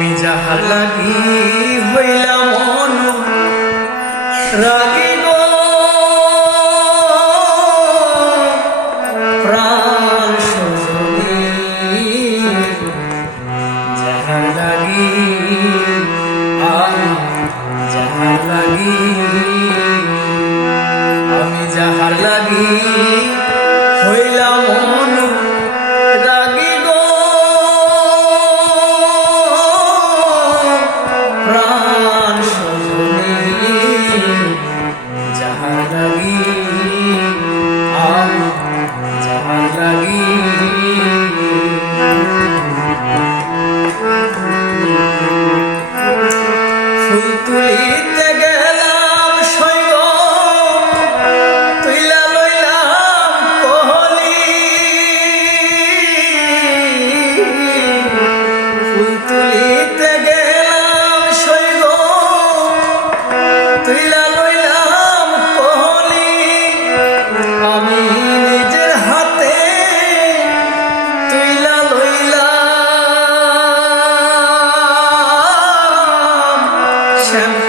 আমি যাহার লাগি হইলাম রাগি গো প্রাণ সজনী যাহার লাগি যাহার লাগি আমি যাহার লাগি হইলাম রাগি গো প্রাণ সজনী যাহার লাগি যাহার লাগি ফুল তুলিতে গেলাম সৈগ তুইলা লইলাম কহলি ফুল তুলিতে গেলাম সৈগ তুইলা লইলাম কহলি আমি নিজের হাতে তুইলা লইলাম শ্যাম